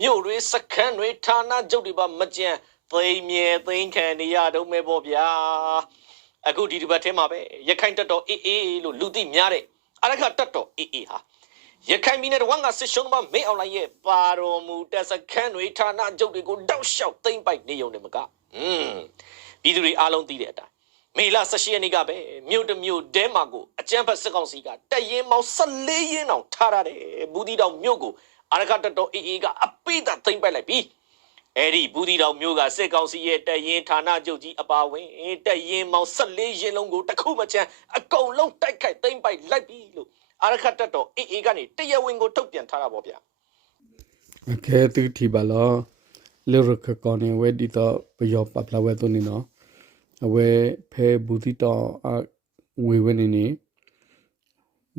မြို့တွေစခန်းတွေဌာနချုပ်တွေပါမကြံသိမ်းမြဲသိမ်းခံနေရတော့မယ်ပေါ့ဗျာအခုဒီတစ်ပတ်ထဲမှာပဲရခိုင်တပ်တော်အေးအေးလို့လူသိများတဲ့အရခတပ်တော်အေးအေးဟာရခိုင်ပြည်နယ်တော်ကစစ်ရှုံးသမားမင်းအောင်လှိုင်ရဲ့ပါတော်မူတပ်စခန်းတွေဌာနချုပ်တွေကိုတောက်လျှောက်သိမ်းပိုက်နေုံနဲ့မကပြည်သူတွေအားလုံးသိတဲ့အတိုင်းမေလ18ရက်နေ့ကပဲမြို့တစ်မြို့တဲမှာကိုအကြမ်းဖက်စစ်ကောင်စီကတပ်ရင်းပေါင်း14ရင်းအောင်ထားရတယ်ဘူးတီတောင်မြို့ကိုအရခတပ်တော်အေးအေးကအပိဓာသိမ်းပိုက်လိုက်ပြီအဲ့ဒီဘူးတီတောင်မြို့ကစစ်ကောင်စီရဲ့တပ်ရင်းဌာနချုပ်ကြီးအပါဝင်တပ်ရင်းပေါင်း14ရင်းလုံးကိုတစ်ခုမှချမ်းအကုန်လုံးတိုက်ခိုက်သိမ်းပိုက်လိုက်ပြီလို့အရခတပ်တော်အေးအေးကနေတရားဝင်ကိုထုတ်ပြန်ထားတာပေါ့ဗျာโอเคတူတီပါလောလေရခကောနေဝဲဒီတော့ပယောပပလာဝဲတုန်နေနော်အဝဲဖဲဘူးတီတောင်အဝေဝဲနေနေ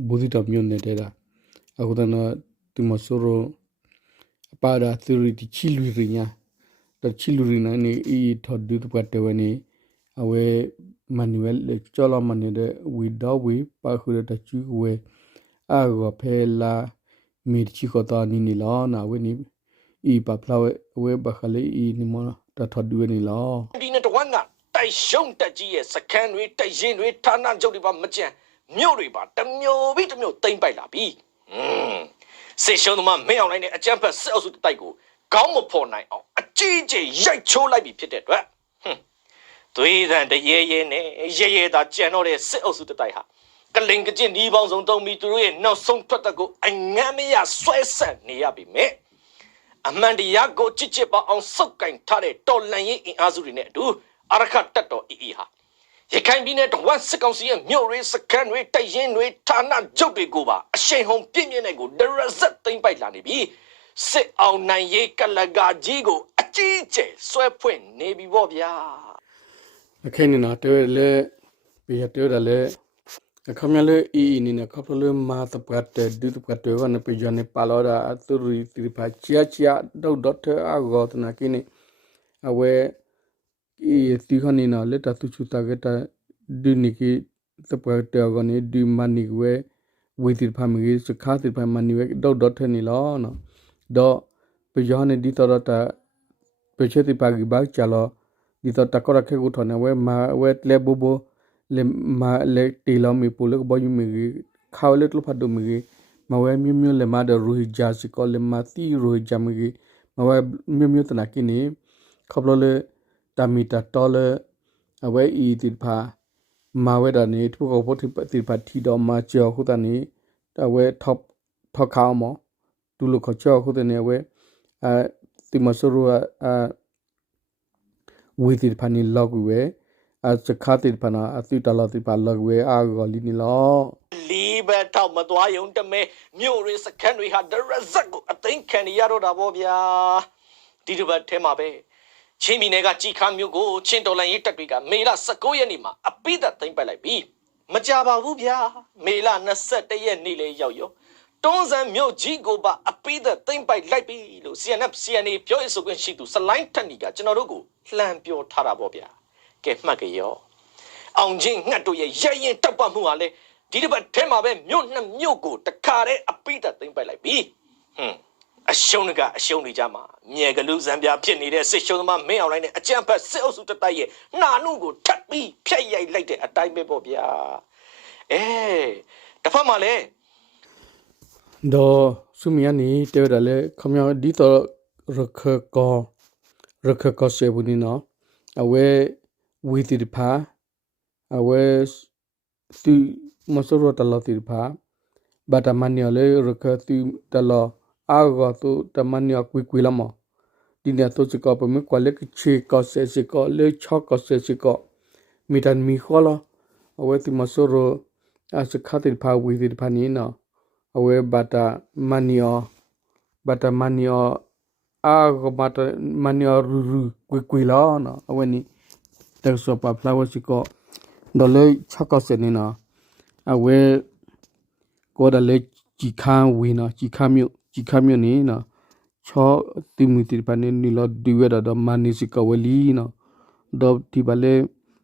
ဘူးတီတောင်မြို့နေတာအခုတော့ဒီမဆိုရပါရာသီရီတီချီလူရညာတချီလူရနာနေအီထော်ဒူတပတ်တဝနေအဝဲမန်နူဝဲကျော်လမနေတဲ့ဝီဒေါဝီပါခုရတချူဝဲအာဂဖဲလာမီချီခတာနီနီလာနာဝဲနီဤပပလာဝဲဘခလေးဤနီမတထဒူနီလာဒီနေ့တော့ကတိုက်ရှုံးတက်ကြီးရဲ့စခန်းတွေတိုက်ရင်တွေဌာနချုပ်တွေပါမကြံမြို့တွေပါတမျိုးပြီးတမျိုးတိမ့်ပိုက်လာပြီစစ်ရှုံးသမားမင်းအောင်လှိုင်နဲ့အကြမ်းဖက်စစ်အုပ်စုတိုက်ကိုခေါင်းမဖော်နိုင်အောင်အကြီးကြီးရိုက်ချိုးလိုက်ပြီဖြစ်တဲ့အတွက်သွေးသံတရေရဲနဲ့ရဲရဲသာကြံတော့တဲ့စစ်အုပ်စုတိုက်ဟာကလင်ကကျင်ဒီပေါင်းစုံတုံးပြီးသူတို့ရဲ့နောက်ဆုံးထွက်တဲ့ကိုအငမ်းမရဆွဲဆက်နေရပြီမဲ့အမှန်တရားကိုချစ်ချစ်ပါအောင်စုပ်ကင်ထားတဲ့တော်လန်ရေးအင်အားစုတွေနဲ့အတူအရခတပ်တော်အေးအေးဟာရခိုင်ပြည်နယ်တော်စစ်ကောင်စီရဲ့မြို့ရေးစခန်းတွေတိုက်ရင်တွေဌာနချုပ်တွေကိုပါအရှိန်ဟုန်ပြင်းပြင်းနဲ့ကိုဒရဇက်သိမ့်ပိုက်လာနေပြီစစ်အောင်နိုင်ရေးကလကာကြီးကိုအကြီးကျယ်ဆွဲဖွင့်နေပြီပေါ့ဗျာအခင်းနေတာတဲလေပြရတဲတယ်အခမလေအီနီနခပလမာတပတ်တဲ့ဒုတပတ်တဲ့ကနေပြကြနေပါလာတာသူရီတိပါချာချာဒေါဒတ်အာဂေါတနာကိနေအဝဲဤတီခနီနာလက်တသူချူတာကတဒီနိကိတပတ်တဲ့ကနေဒီမနီဝဲဝေတိဖာမီစခါတိဖာမနီဝဲဒေါဒတ်နီလောနော်ဒေါပြကြနေဒီတော်တာပချတိပါဂိဘာချလောဒီတော်တကရခေကိုထနေဝဲမာဝဲလေဘူဘူလေမာလေတီလောမီပူလကဘောယမီခါဝလေတလဖတ်ဒမီမဝဲမြမြလေမာဒရူဟီဂျာစီကောလေမာတီရူဟီဂျာမီမဝဲမြမြတနာကိနေခပလောလေတာမီတာတော်လေအဝဲဤတိဖာမာဝဲဒနေထုကောဖို့တိဖာတီတော်မာချောခုတနေတဝဲထော့ထော့ခေါမောတူလခချောခုတနေဝဲတိမဆရူဝေတိဖာနီလောက်ဝဲစခါတိဖနာအတိတလာတိပါလောက်ဝဲအာဂေါလီနီလောလီဘတ်ထောက်မသွားယုံတမဲမြို့ရေးစခန်းတွေဟာဒရဇက်ကိုအသိခံရတော့တာပေါ့ဗျာဒီတစ်ပတ်ထဲမှာပဲချင်းပြည်နယ်ကကြီးခါမြို့ကိုချင်းတော်လန်ရေးတပ်တွေကမေလ19ရက်နေ့မှာအပိဓာသိမ်းပိုက်လိုက်ပြီမကြပါဘူးဗျာမေလ21ရက်နေ့လေရောက်ရောတွန်းစံမြို့ကြီးကိုပါအပိဓာသိမ်းပိုက်လိုက်ပြီလို့ CNA ပြောရေးဆိုခွင့်ရှိသူစလိုင်းထက်နီကကျွန်တော်တို့ကိုလှမ်းပြောထားတာပေါ့ဗျာကဲမှတ်ကြရောအောင်ချင်းငှက်တို့ရဲ့ရရင်တောက်ပတ်မှုဟာလေဒီတစ်ပတ်ထဲမှာပဲမြို့နှစ်မြို့ကိုတခါတည်းအပိဓာသိမ်းပိုက်လိုက်ပြီအရှုံးကအရှုံးတွေကြမှာမြေကလူဇံပြဖြစ်နေတဲ့စစ်ရှုံးသမားမင်းအောင်လှိုင်နဲ့အကြမ်းဖက်စစ်အုပ်စုတတိုက်ရဲ့နှာနှုတ်ကိုထပ်ပြီးဖျက်ရိုက်လိုက်တဲ့အတိုင်းပဲပေါ့ဗျာတစ်ဖက်မှာလည်းဒေါ်ဆုမီယနီတဲရလေခမယဒီတော့ရခကောဆေဘူးနီနော်အဝဲဝီတိဖာအဝဲသူမစရတလတိဖာဘာတမန်ရလေရခသူတလအာဂတုတမန်ရကွီလမဒီနေတော့စကပမကွာလက်ချေကောဆေစကလေချောကောဆေစကမီတန်မီခေါ်လာအဝဲသူမစရအစခတိဖာဝီတိဖာနီနော်အဝဲဘာတမန်ရအာဂဘာတမန်ရရူကွီလာနော်အဝဲနီแต่สอบพลาวสิก็ดอเลยชักก็เสนี่นะเอาเวก็ดอเลยจีคาวีนะจีคามินี่นะชอติมุติปานี่นี่ลอดิเวดามานิสิกวลีนะดอที่บาเล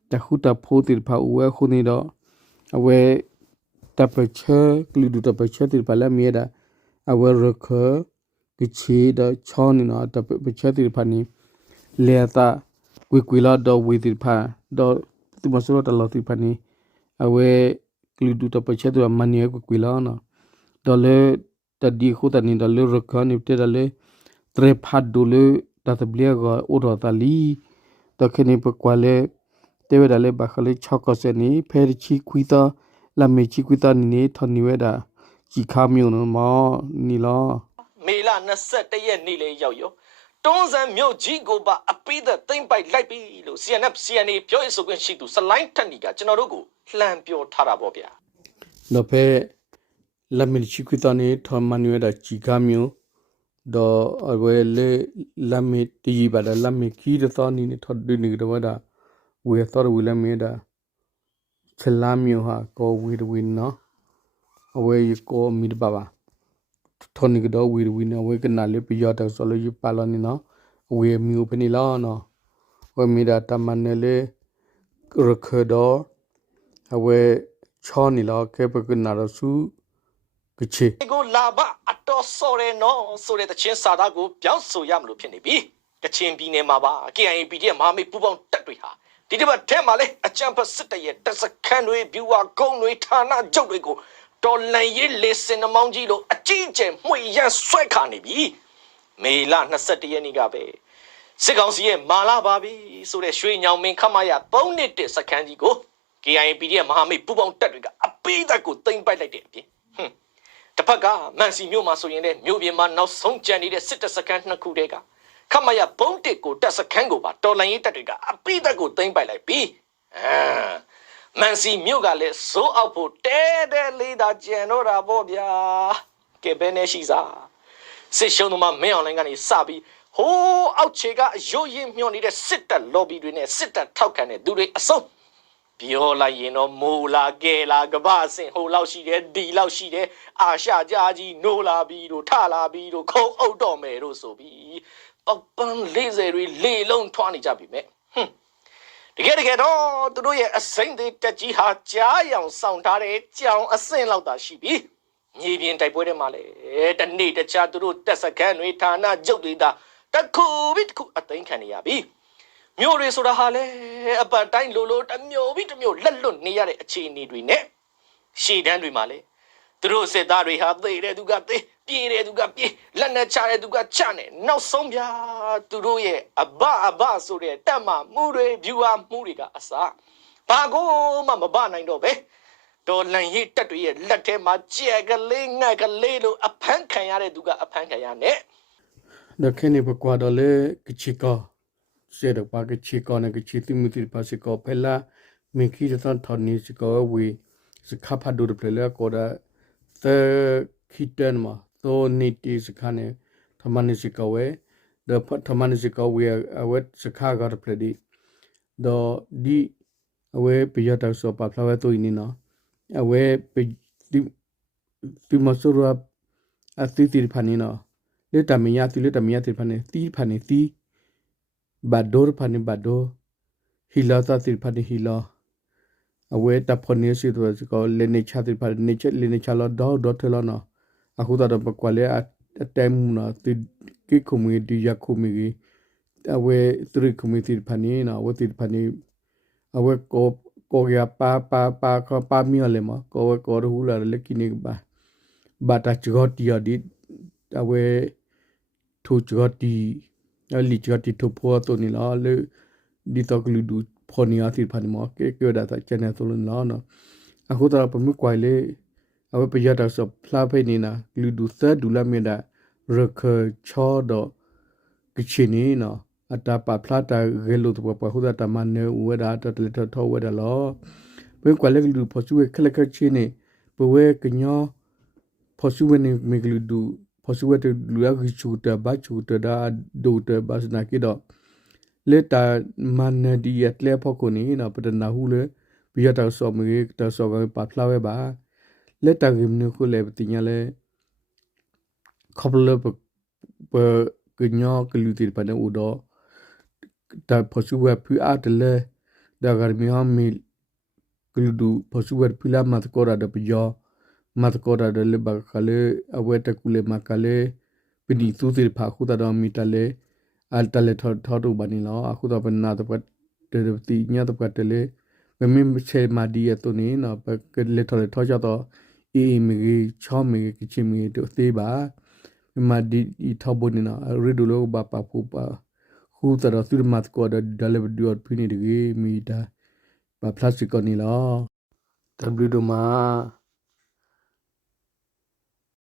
ตะขุตะโพติพาอเวคุนี่ดอเอาเวตะเปเชกลิดูตะเปเชติปาละเมียดาเอาเวรเค che da chon na da pe che ti pha ni le ta kwi la do we ti pha do ti ma so da lo ti pha ni a we klu du da pe che do man ye kwi la na do le ta di khu ta ni da le ro kha ni te da le tre pha do le ta ta blia ga o ro ta li ta khe ni pe kwa le te we da le ba kha le chok ko se ni phe chi kwi ta la me chi kwi ta ni thon ni we da chi kha myo no ma ni la မေလ21ရက်နေ့လေရောက်ရောတွန်းစံမြို့ကြီးကိုပါအပိသက်သိမ့်ပိုက်လိုက်ပြီလို့ CNF CNA ပြောရေးဆိုခွင့်ရှိသူစလိုင်းထက်နီကကျွန်တော်တို့ကိုလှမ်းပြောထားတာပေါ့ဗျာ no phe la me chi kwi ta ni thon man we da chi kha myo do we le la me ti ba da la me ki da ta ni thod ni da wa da we ta we la me da chla myo ha ko we no we ko mi da ba thoni do we no we ka na le pi yo da so lo yu pa lo ni no we mi u pe ni lo no we mi da ta man ne le ro khe do we cho ni lo ke pa ka na ro su ke che ဒီကိုလာဘအတော်စော်တယ်နော်ဆိုတဲ့တချင်းစာသားကိုပြောင်းဆိုရမလို့ဖြစ်နေပြီကချင်ပြည်နယ်မှာပါ KIA PDF မဟာမိတ်ပူးပေါင်းတပ်တွေဟာဒီတစ်ပတ်ထဲမှာလေအကြံဖတ်စစ်တရဲ့တပ်စခန်းတွေဗျူဟာကုန်းတွေဌာနချုပ်တွေကိုတော်လန်ရေးလေစင်နှမောင်းကြီးလို့အကြီးအကျယ်မှွေရန်ဆွဲခါနေပြီမေလ21ရက်နေ့ကပဲစစ်ကောင်စီရဲ့မာလာပါပြီဆိုတဲ့ရွှေညောင်မင်းခမရ3နှစ်တစခန်းကြီးကို KIA PDF မဟာမိတ်ပူးပေါင်းတပ်တွေကအပိသက်ကိုတင်ပိုက်လိုက်တဲ့အပြင်တစ်ဖက်ကမန်စီမြို့မှာဆိုရင်လည်းမြို့ပြင်မှာနောက်ဆုံးကြံနေတဲ့စစ်တပ်စခန်း2ခုတည်းကခမရဘုံတစ်ကိုတပ်စခန်းကိုပါတော်လန်ရေးတပ်တွေကအပိသက်ကိုတင်ပိုက်လိုက်ပြီးမန်စီမြို့ကလည်းစိုးအောက်ဖို့တဲလေးသာကျန်တော့တာပေါ့ဗျာကဲဘယ်နဲ့ရှိစားစစ်ရှုံးသမားမင်းအောင်လိုင်းကနေစပြီးဟိုးအောက်ခြေကအယိုးရင်မျှော်နေတဲ့စစ်တပ် lobby တွေနဲ့စစ်တပ်ထောက်ခံတဲ့သူတွေအစုံပြောလိုက်ရင်တော့မိုးလာကဲလာကဘာစင်ဟိုလောက်ရှိတယ်ဒီလောက်ရှိတယ်အာရှကြားကြီးနိုးလာပြီးတို့ထလာပြီးတို့ခုံအုပ်တော့မယ်တို့ဆိုပြီးပပန်း40တွေလေလုံးထွားနေကြပြီမဲ့တကယ်တော့သူတို့ရဲ့အစိမ့်သေးတက်ကြီးဟာကြားရောင်ဆောင်ထားတဲ့ကြောင်အဆင့်လောက်သာရှိပြီမြေပြင်တိုက်ပွဲတွေမှာလေတနေ့တခြားသူတို့တက်စခန်းတွေဌာနကျုပ်တွေသာတခုပြီးတခုအသိမ်းခံနေရပြီမြို့တွေဆိုတာဟာလေအပတ်တိုင်းလိုလိုတစ်မျိုးပြီးတစ်မျိုးလက်လွတ်နေရတဲ့အခြေအနေတွေနဲ့ရှေ့တန်းတွေမှာလေသူတို့စစ်သားတွေဟာသေတဲ့သူကသေပြေးတဲ့သူကပြေးလက်နဲ့ချတဲ့သူကချနဲ့နောက်ဆုံးဗျာသူတို့ရဲ့အဘဆိုတဲ့တက်မှမှုတွေဗျူဟာမှုတွေကအစဘာကိုမှမပနိုင်တော့ပဲတော်လန်ရေးတက်တွေရဲ့လက်ထဲမှာကြက်ကလေးငှက်ကလေးလိုအဖမ်းခံရတဲ့သူကအဖမ်းခံရနဲ့ da khe ni pa kwa do le ke chi ko se do pa ke chi ko na ke chi ti mu ti pa se ko phela me ki da tan thon ni se ko we se kha pha do de phela ko da the ki ten ma to ni ti se kha ne thaman ni se ko we the thaman ni se ko we we se kha ga de phela di do di we pe ya ta so pa phla we to ni na we pe ti ma so ra a ti ti pha ni na le ta me ya ti pha ne ti ba dor pha ne ba do hila ta ti pha ne hila awe ta phone ne si to ko le ne cha ti pha ne che le ne cha lo do the lo na a khu ta do pa kwa le a time na ti ki khu mi di ya khu mi gi awe tri khu mi ti pha ne na awe ti pha ne awe ko ya pa mi le ma ko ru la le ki ne ba ta chgo ti ya di awe thu chgo ti li chgo ti thu pho to ni la le di to klu du phone ya ti phan mo ke da ta channel to la na a khu ta pa mi kwai le awe pa ya ta so phla phai ni na klu du sa du la mi da ra kha cho do ki chi ni na ata pa phla ta ge lo to pa khu ta man ne we da ta le tho we da lo pe kwai le klu du pho su we khle kha chi ni pe we ke nyo pho su we ni me klu du pho su we te lu ya chu ta ba chu ta da do ta ba na ki do le ta man ne di ya tle pho ko ni na pa na hu le pi ya ta so me ta so ga pa phla we ba le ta gim ne ko le ti nya le khop le pa ke nyo ke lu ti pa ne u do ta pho su we phi a de le da gar mi ha mi ke lu du pho su we phi la ma ko ra da pi yo mat ko da de le ba ka le awe ta ku le ma ka le pini tu ti pha khu ta do mi ta le al ta le tho tu ba ni lo khu ta ba na ta pa te ti nya ta pa te le me mi che ma di ya tu ni no pa ke le tho cha to e mi gi cho mi gi chi mi to te ba ma di i tho bo ni na ri du lo ba pa phu pa khu ta do tu ma ko da da le du phi ni de mi da ba plastic ko ni lo w do ma